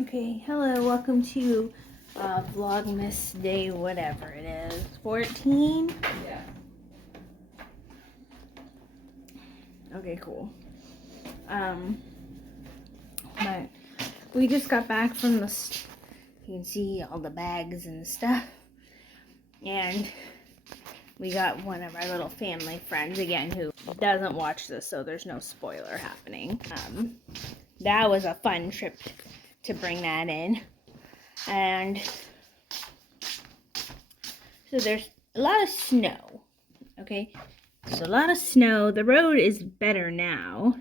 Okay, hello, welcome to Vlogmas day, whatever it is, 14? Yeah. Okay, cool. But we just got back from you can see all the bags and stuff, and we got one of our little family friends, again, who doesn't watch this, so there's no spoiler happening. That was a fun trip to bring that in. And so there's a lot of snow, okay? There's a lot of snow. The road is better now.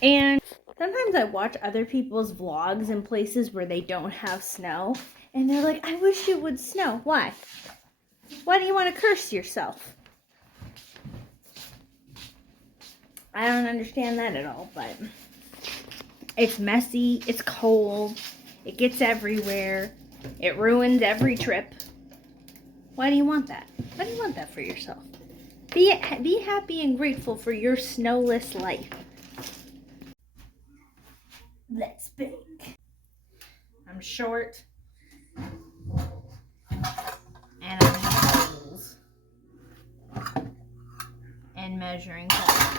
And sometimes I watch other people's vlogs in places where they don't have snow. And they're like, I wish it would snow. Why? Why do you want to curse yourself? I don't understand that at all, but it's messy, it's cold, it gets everywhere, it ruins every trip. Why do you want that? Why do you want that for yourself? Be happy and grateful for your snowless life. Let's bake. I'm short. And I'm holes. And measuring cups.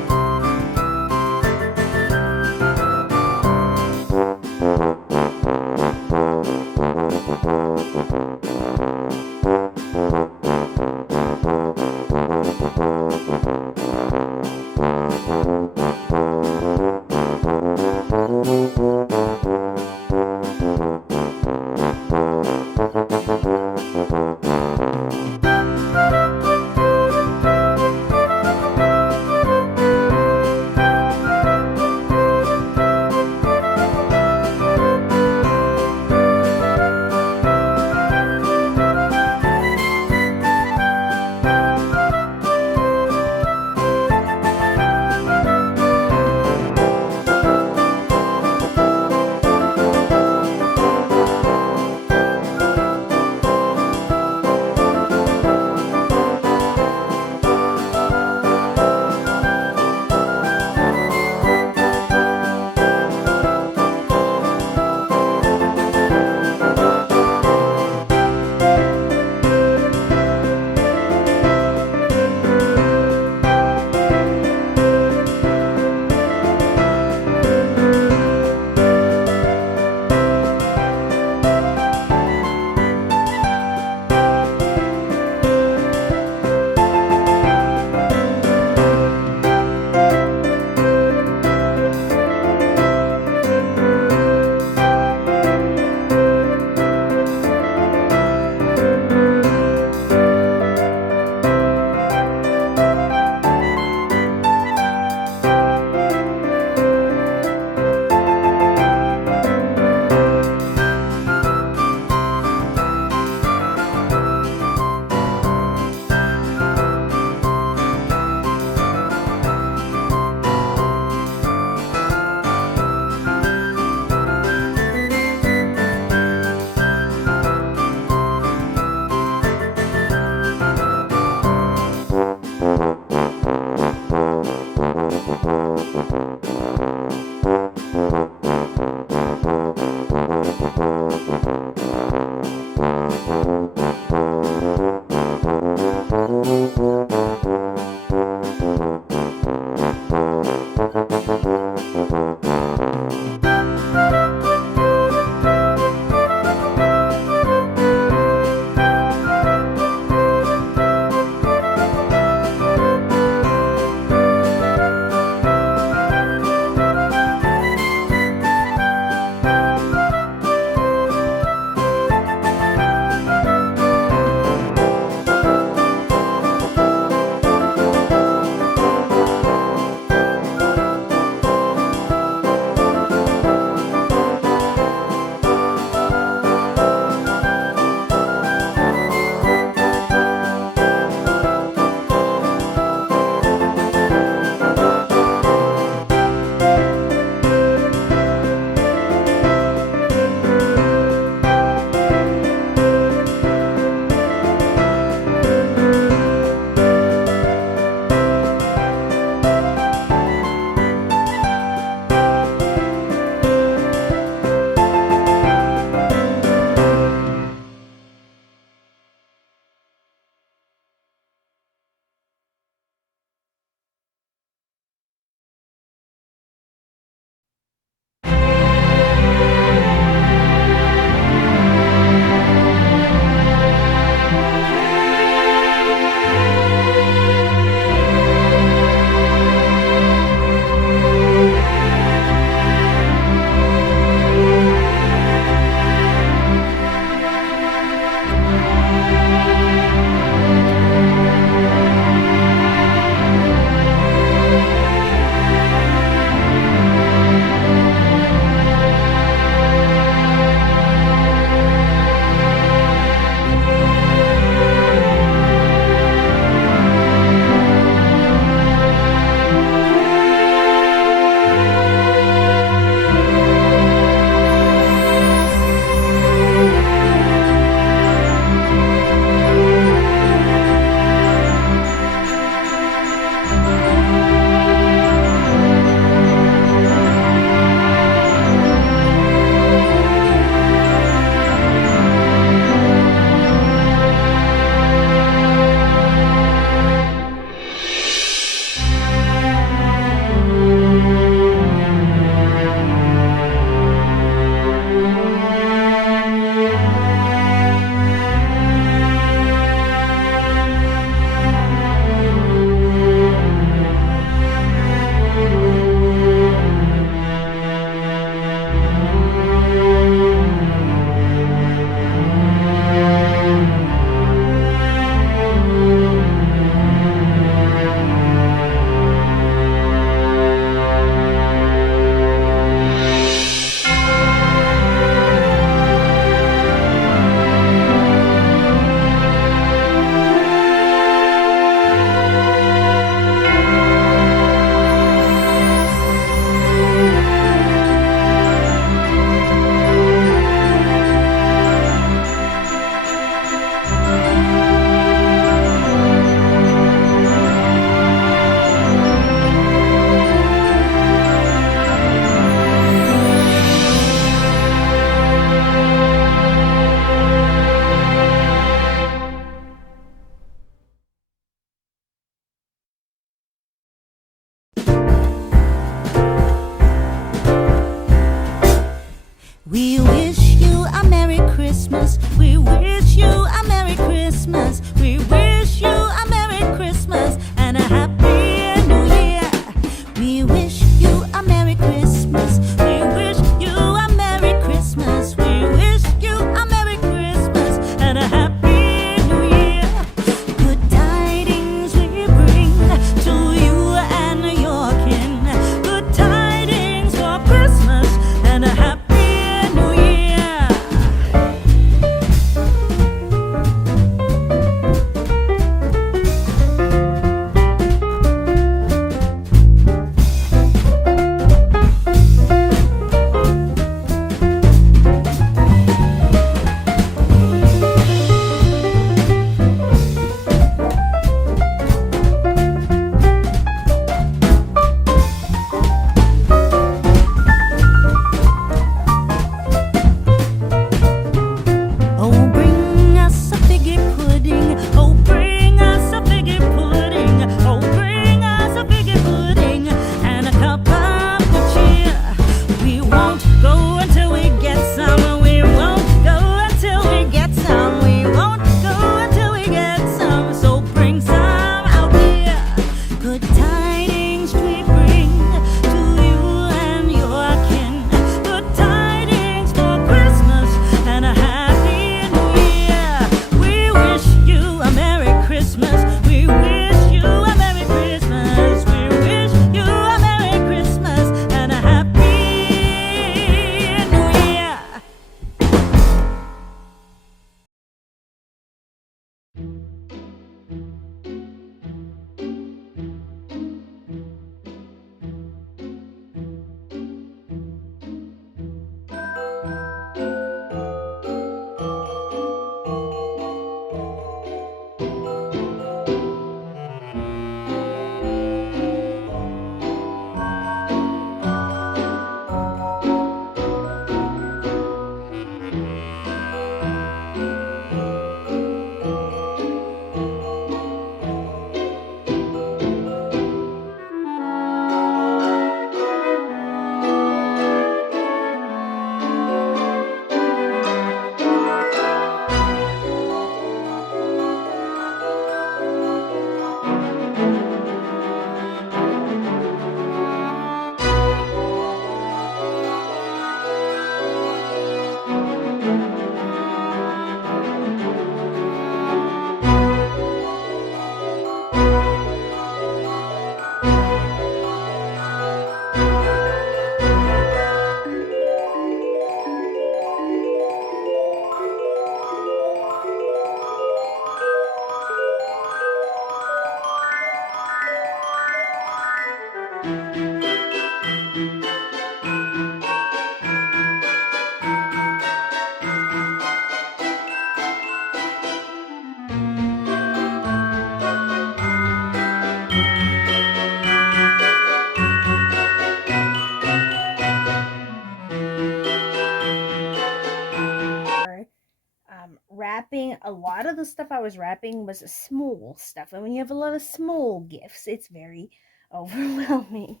Wrapping, a lot of the stuff I was wrapping was small stuff. And when you have a lot of small gifts, it's very overwhelming.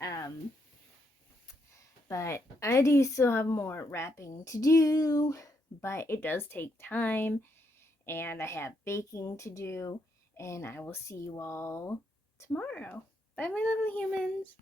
Um, but I do still have more wrapping to do, but it does take time, and I have baking to do, and I will see you all tomorrow. Bye, my little humans.